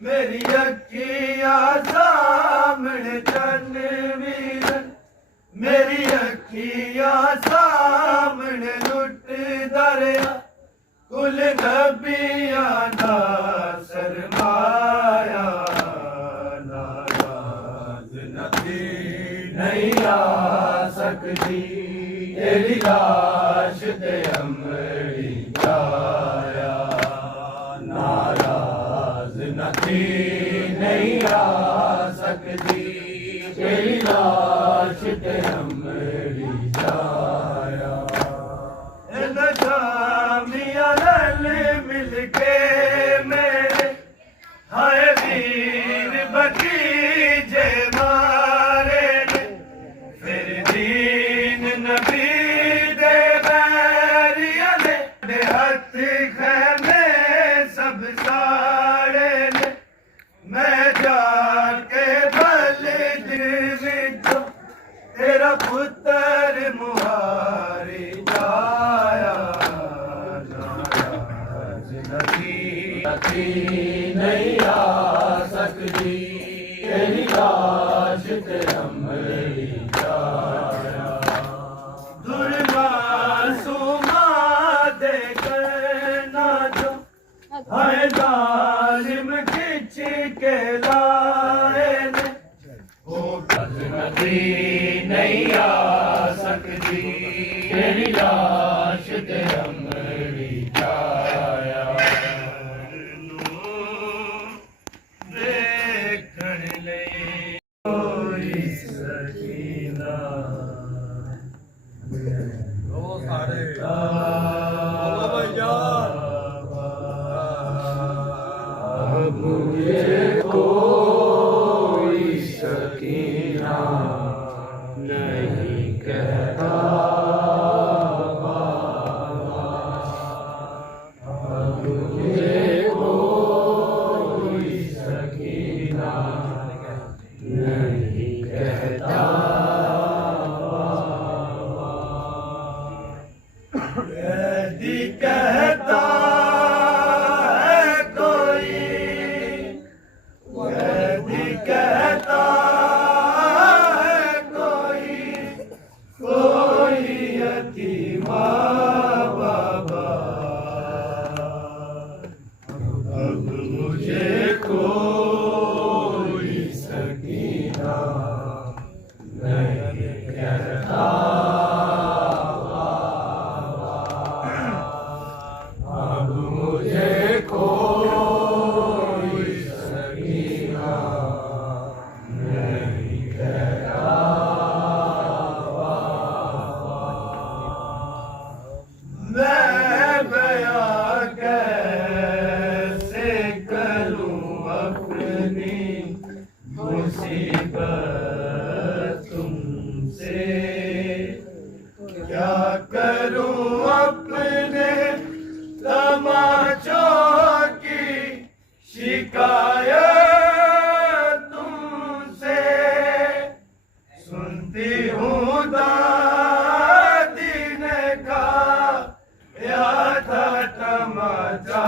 मेरी अखियां सामने चन्न वीरन, मेरी अखियां सामने लुट दरिया, कुल नबियां दा सरमाया, नाराज नबी नहीं आ सकती, तेरी लाश ते अमरी जाया, नाराज नबी नहीं आ सकती, तेरी लाश ते अमरी जाया। जामिया रल मिल के मेरे हाय वीर भतीजे मारे ने, फिर दीन नबी दे बैरिया ने, हथ खैमे सब साड़े ने, मैं जाके भल दिल तेरा पुत्र मुहारी जाया, नाराज नबी नहीं आ सकती, तेरी लाश ते अमरी जाया। दुर्मासूमा देकर ना जो हाय जालिम खिंच के लाए ने, नबी नहीं आ सकती, तेरी लाश ते अमरी जाया। देखण लई कोई सकीना, ओ सारे मुझे कोई सकीना नहीं कहता, मुझे कोई सकीना नहीं कहता, यदि कहता है कोई, यदि कहता बाबा, अब मुझे कोई सकीना नहीं कहता, अब मुझे कोई सकीना नहीं कहता। मैं बयां कैसे करूं अपनी मुसीबत तुमसे, क्या करूं अपने तमाचों की शिकायत तुमसे, सुनती हूँ दादी ने कहा था तमाचा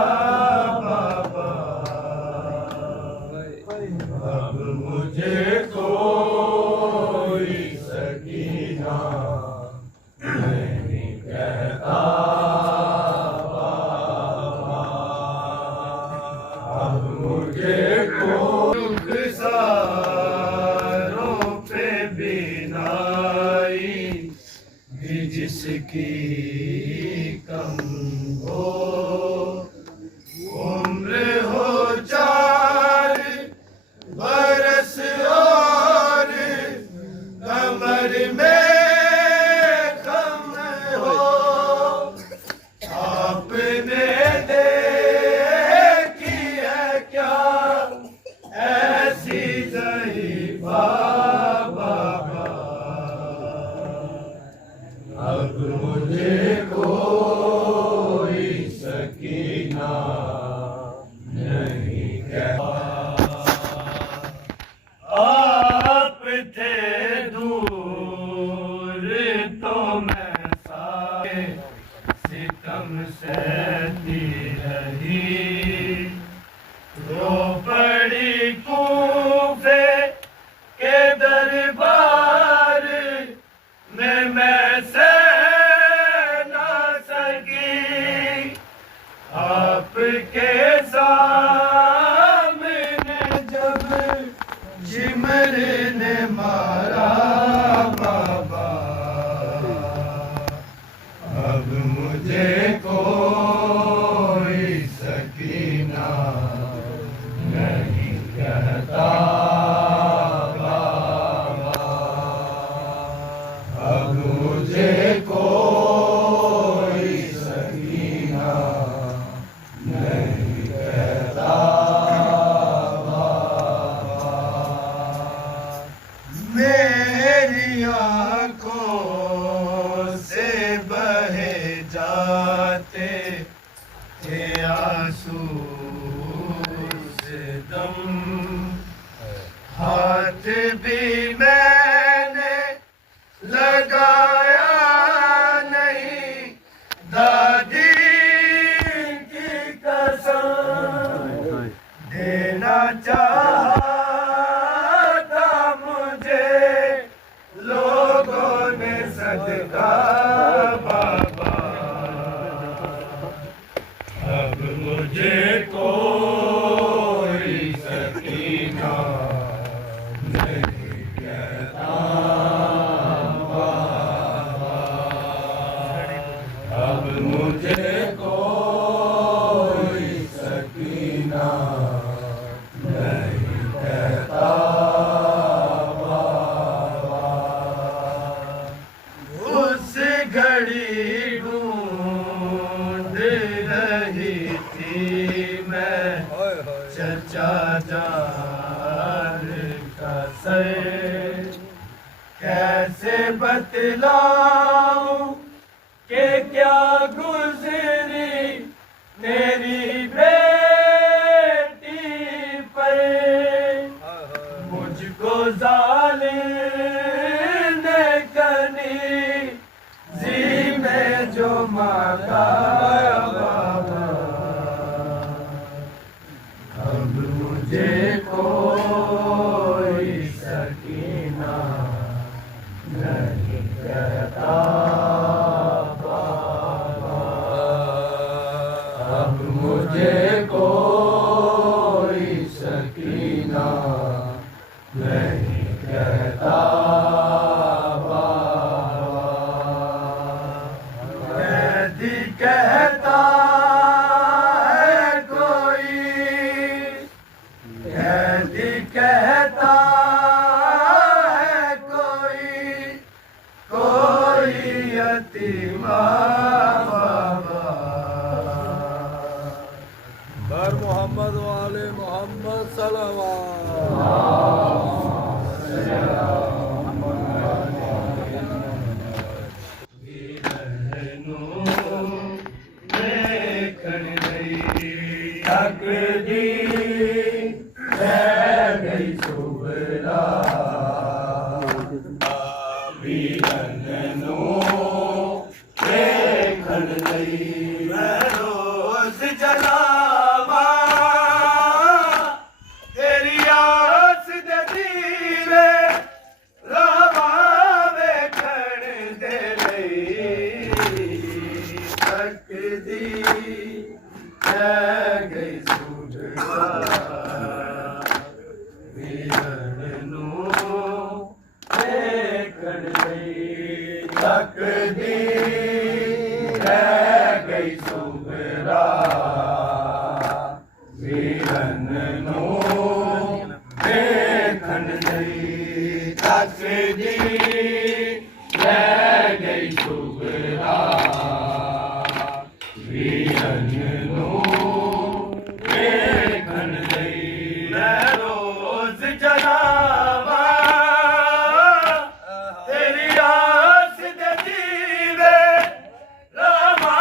बाबा, अब मुझे कोई सकीना नहीं कहता, अब मुझे कोई सारों पे बिनाई भी जिसकी कम हो, उम्र हो 4 बरस और कमर में कम हो, आपने देखी है क्या ऐसी ज़ईफ़ा बाबा, अब मुझे कम हाथ भी मैंने लगाया नहीं दादी की कसम देना चाहता मुझे लोगों ने सदका बाबा अब मुझे कोई सकीना नहीं कहता बाबा अब मुझे कोई सकीना नहीं कहता बाबा उस घड़ी ढूंढ रही थी मैं चचा जान का सर कैसे बतलाऊं कि क्या गुजरी मेरी बेटी पर मुझको जालिम ने कनी जी में जो मांगा बाबा अब मुझे कोई सकीना नहीं कहता बाबा अब मुझे कोई सकीना नहीं कहता बाबा कैदी कहता है कोई कैदी कहता है कोई यतीमा बाबा बर मोहम्मद वाले मोहम्मद सल्लल्लाहु रोज जलावा तेरी आस दे दीवे लावा वेखण दे लई तकदी गई सुबह वीरन नूं वेखण लई तकदी गई सुबरा वीरन नूं देखण लई तकदी गई सुबरा वीरन नूं देखण लई मैं रोज जलावा तेरी आस दे दीवे रामा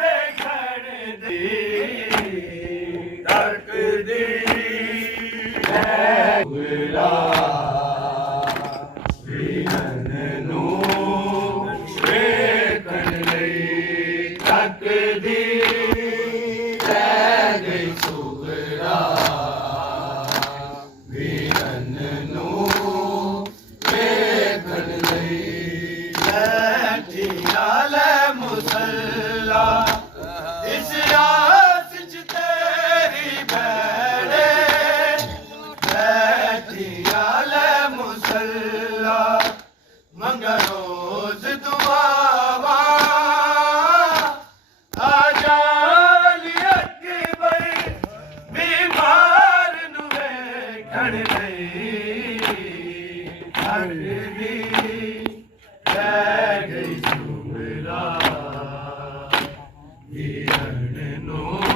वेखण दी तकदी सुबरा वीरन नूं वेखण लई तकदी गई सुबरा वीरन नूं वेखण लई बैठिया ले मुसल्ला इस आस च तेरी भैड़े बैठिया ले मुसल्ला मंगा रोज दुआवा आजा अली अकबर बीमार नूं वेखण लई तकदी गई सुबरा वीरन नूं